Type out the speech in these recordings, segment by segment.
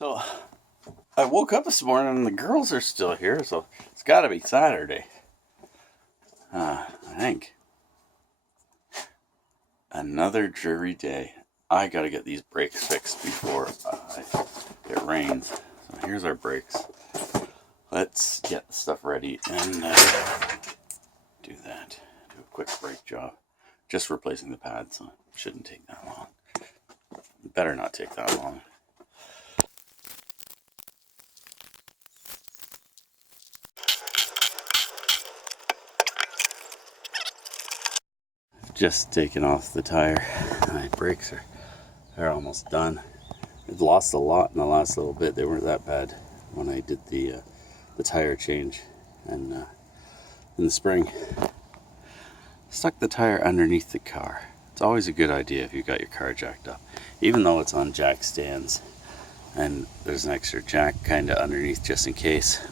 So I woke up this morning and the girls are still here, so it's got to be Saturday. I think. Another dreary day. I got to get these brakes fixed before it rains. So here's our brakes. Let's get the stuff ready and do that. Do a quick brake job. Just replacing the pads, so it shouldn't take that long. It better not take that long. Just taken off the tire. My brakes are almost done. I've lost a lot in the last little bit. They weren't that bad when I did the tire change and in the spring. Stuck the tire underneath the car. It's always a good idea if you've got your car jacked up, even though it's on jack stands and there's an extra jack kind of underneath just in case.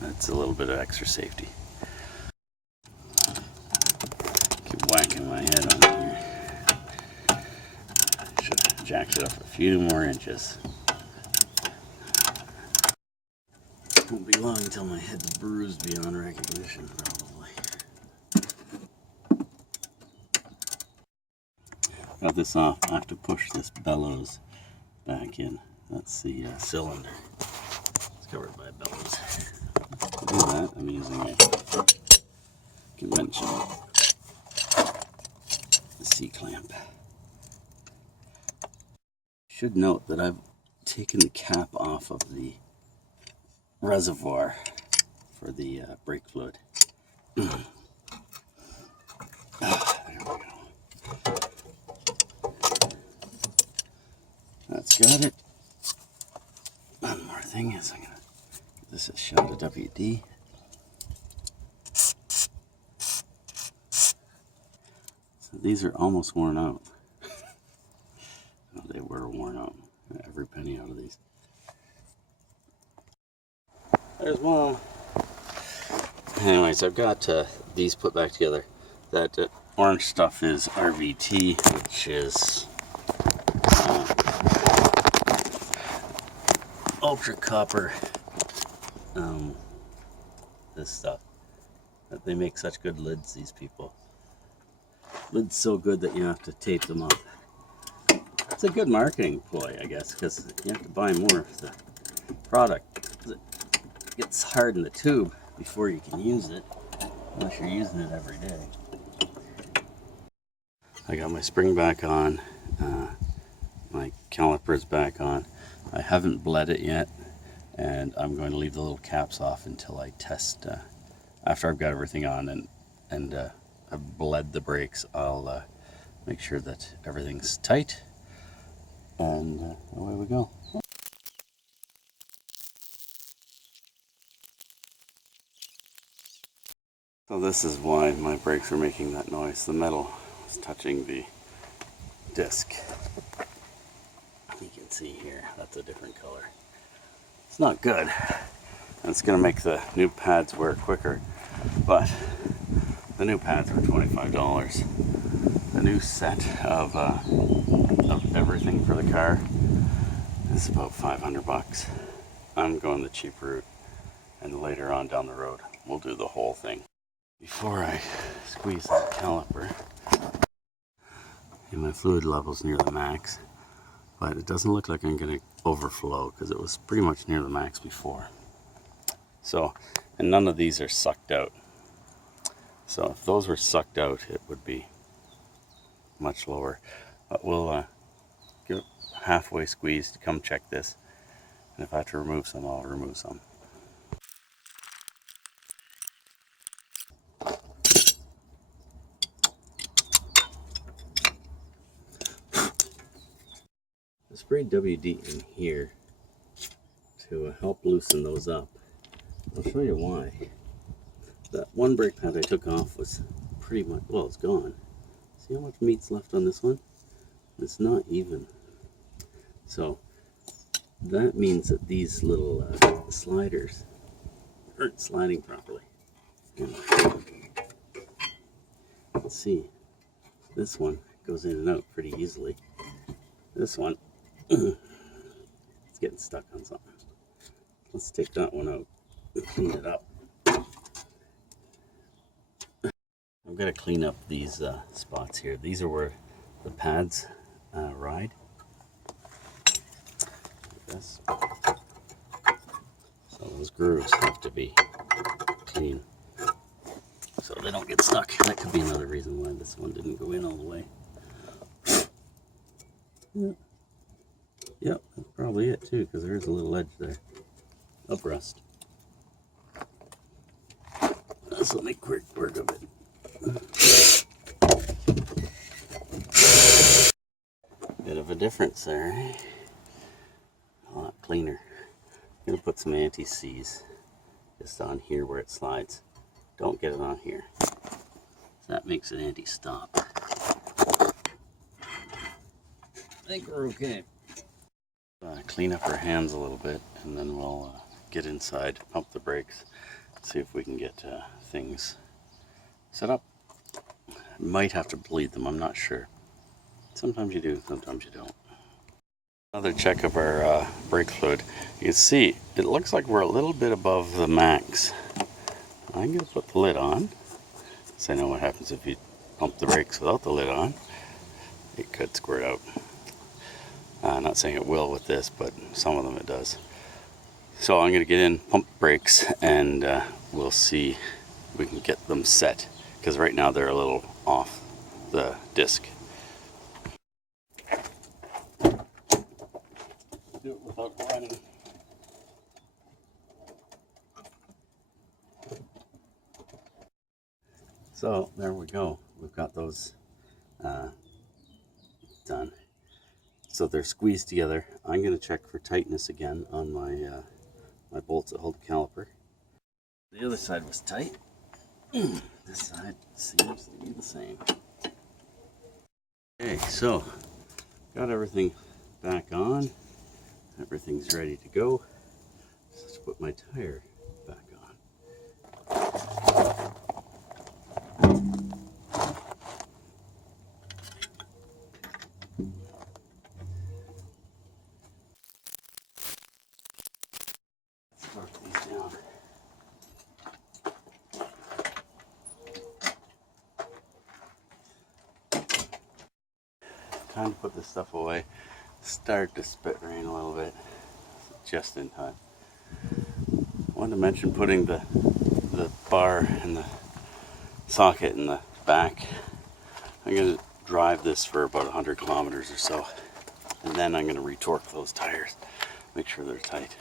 It's a little bit of extra safety. Keep whacking my head on here. Should have jacked it up a few more inches. Won't be long until my head's bruised beyond recognition, probably. Got this off. I have to push this bellows back in. That's the cylinder. It's covered by bellows. To do that, I'm using a conventional C-clamp. Should note that I've taken the cap off of the reservoir for the brake fluid. There we go. That's got it. One more thing is I'm gonna give this a shot of WD. So these are almost worn out. Well, they were worn out. Every penny out of these. There's one. Anyways, I've got these put back together. That orange stuff is RVT, which is ultra copper. This stuff. They make such good lids, these people. Lids so good that you have to tape them up. It's a good marketing ploy, I guess, because you have to buy more of the product. It gets hard in the tube before you can use it, unless you're using it every day. I got my spring back on, my calipers back on. I haven't bled it yet, and I'm going to leave the little caps off until I test. After I've got everything on and I've bled the brakes, I'll make sure that everything's tight, and away we go. So this is why my brakes are making that noise. The metal is touching the disc. You can see here, that's a different color. It's not good. And it's going to make the new pads wear quicker, but the new pads are $25. The new set of everything for the car is about $500. I'm going the cheap route, and later on down the road, we'll do the whole thing. Before I squeeze that caliper, my fluid level's near the max, but it doesn't look like I'm going to overflow because it was pretty much near the max before. So, and none of these are sucked out. So if those were sucked out, it would be much lower. But we'll give it a halfway squeeze to come check this. And if I have to remove some, I'll remove some. I sprayed WD in here to help loosen those up. I'll show you why. That one brake pad I took off was pretty much, well, it's gone. See how much meat's left on this one? It's not even. So that means that these little sliders aren't sliding properly. Let's see. This one goes in and out pretty easily. This one It's getting stuck on something. Let's take that one out and clean it up. I'm going to clean up these spots here. These are where the pads ride. Like this. So those grooves have to be clean so they don't get stuck. That could be another reason why this one didn't go in all the way. Yep, that's probably it too, because there is a little edge there of rust. So let me quick work of it. Bit of a difference there, eh? A lot cleaner. I'm going to put some anti-seize just on here where it slides. Don't get it on here. That makes it anti-stop. I think we're okay. Clean up our hands a little bit, and then we'll get inside, pump the brakes, see if we can get things set up. Might have to bleed them, I'm not sure. Sometimes you do, sometimes you don't. Another check of our brake fluid. You can see it looks like we're a little bit above the max. I'm going to put the lid on, so I know what happens if you pump the brakes without the lid on. It could squirt out. I'm not saying it will with this, but some of them it does. So I'm going to get in, pump brakes, and we'll see if we can get them set. Because right now they're a little off the disc. Do it without running. So there we go. We've got those done. So they're squeezed together. I'm going to check for tightness again on my my bolts that hold the caliper. The other side was tight. This side seems to be the same. Okay, so got everything back on. Everything's ready to go. Let's put my tire back on. Let's work these down. Time to put this stuff away. Start to spit rain a little bit, just in time. I wanted to mention putting the bar and the socket in the back. I'm going to drive this for about 100 kilometers or so, and then I'm going to retorque those tires, make sure they're tight.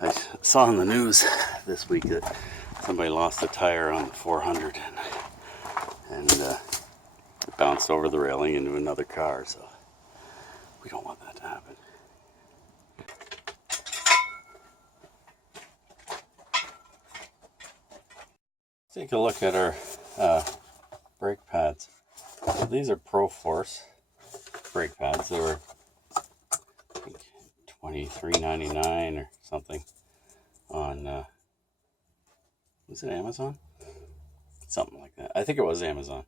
I saw in the news this week that somebody lost a tire on the 400 and it bounced over the railing into another car, so we don't want that to happen. Take a look at our brake pads. So these are Pro Force brake pads. They were, I think, $23.99 or something on, was it Amazon? Something like that. I think it was Amazon.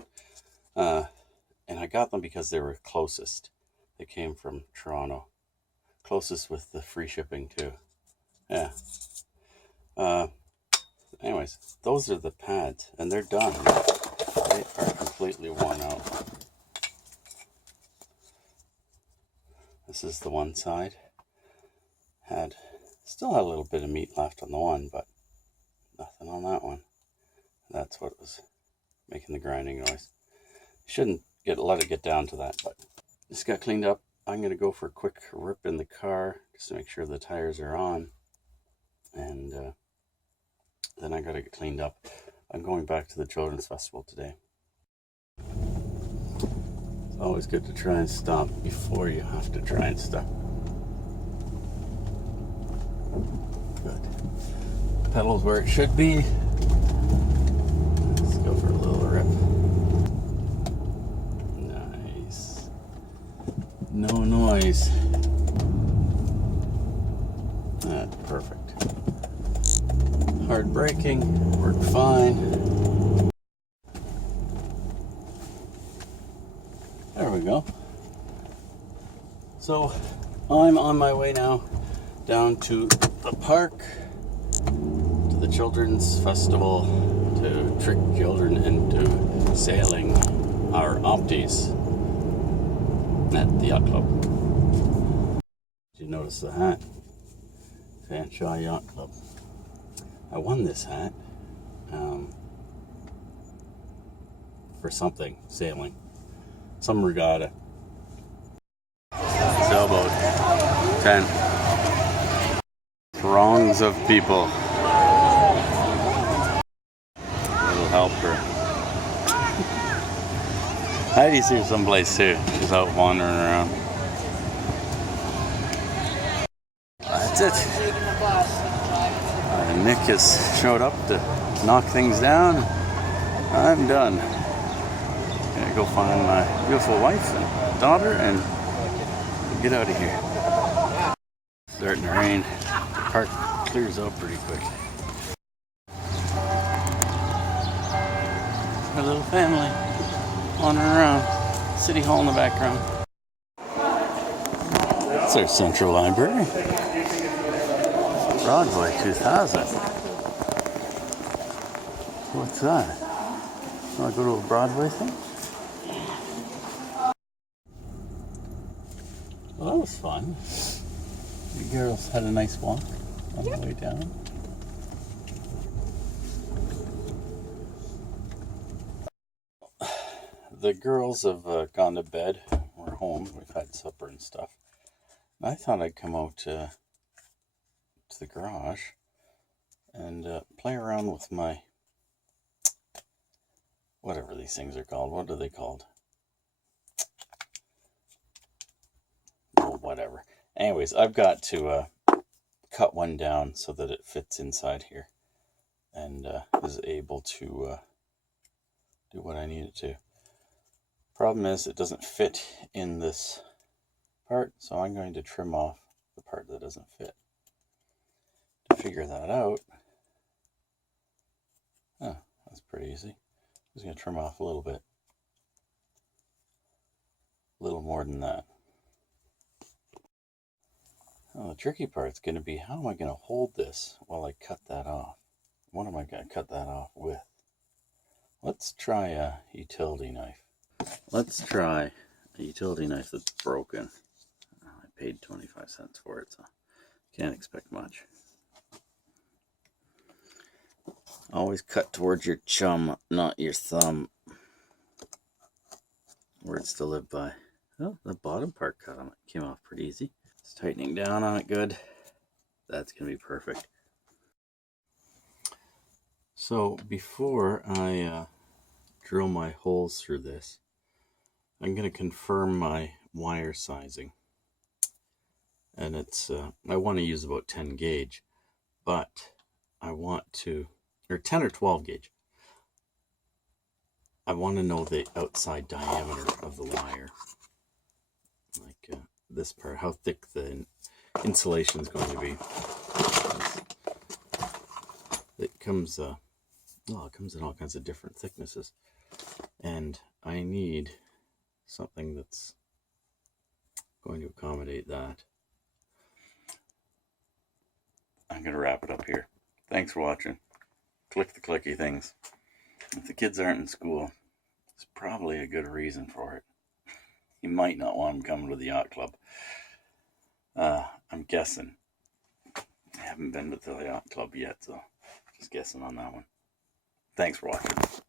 And I got them because they were closest. They came from Toronto. Closest with the free shipping too. Yeah. Anyways, those are the pads, and they're done. They are completely worn out. This is the one side. Still had a little bit of meat left on the one, but nothing on that one. That's what was making the grinding noise. Shouldn't let it get down to that, but this got cleaned up. I'm going to go for a quick rip in the car just to make sure the tires are on, and then I got to get cleaned up. I'm going back to the Children's Festival today. It's always good to try and stop before you have to try and stop. Good. Pedals where it should be. Let's go for a little rip. Nice. No noise. That's perfect. Hard braking, worked fine. There we go. So I'm on my way now down to the park, to the Children's Festival, to trick children into sailing our Opties at the yacht club. Did you notice the hat? Fanshawe Yacht Club. I won this hat for something, sailing. Some regatta. Sailboat. 10. Throngs of people. Little helper. Heidi's here someplace too. She's out wandering around. That's it. Nick has showed up to knock things down. I'm done. Gonna go find my beautiful wife and daughter and get out of here. Starting to rain. The park clears out pretty quick. Our little family wandering around. City Hall in the background. That's our central library. Broadway 2000. What's that? Want to go to a Broadway thing? Well, that was fun. You girls had a nice walk on the way down. The girls have gone to bed. We're home. We've had supper and stuff. I thought I'd come out to the garage and play around with my, whatever these things are called. What are they called? Oh, whatever. Anyways, I've got to cut one down so that it fits inside here and is able to do what I need it to. Problem is, it doesn't fit in this part, so I'm going to trim off the part that doesn't fit. To figure that out, that's pretty easy. I'm just going to trim off a little bit. A little more than that. Now, the tricky part's going to be, how am I going to hold this while I cut that off? What am I going to cut that off with? Let's try a utility knife. Let's try a utility knife that's broken. I paid 25 cents for it, so can't expect much. Always cut towards your chum, not your thumb. Words to live by. Oh, the bottom part cut on it came off pretty easy. It's tightening down on it good. That's going to be perfect. So before I drill my holes through this, I'm going to confirm my wire sizing. And it's, I want to use about 10 gauge, but I want to, or 10 or 12 gauge. I want to know the outside diameter of the wire. Like this part, how thick the insulation is going to be. It comes, well, it comes in all kinds of different thicknesses. And I need something that's going to accommodate that. I'm going to wrap it up here. Thanks for watching. Click the clicky things. If the kids aren't in school, it's probably a good reason for it. You might not want them coming to the yacht club. I'm guessing. I haven't been to the yacht club yet, so just guessing on that one. Thanks for watching.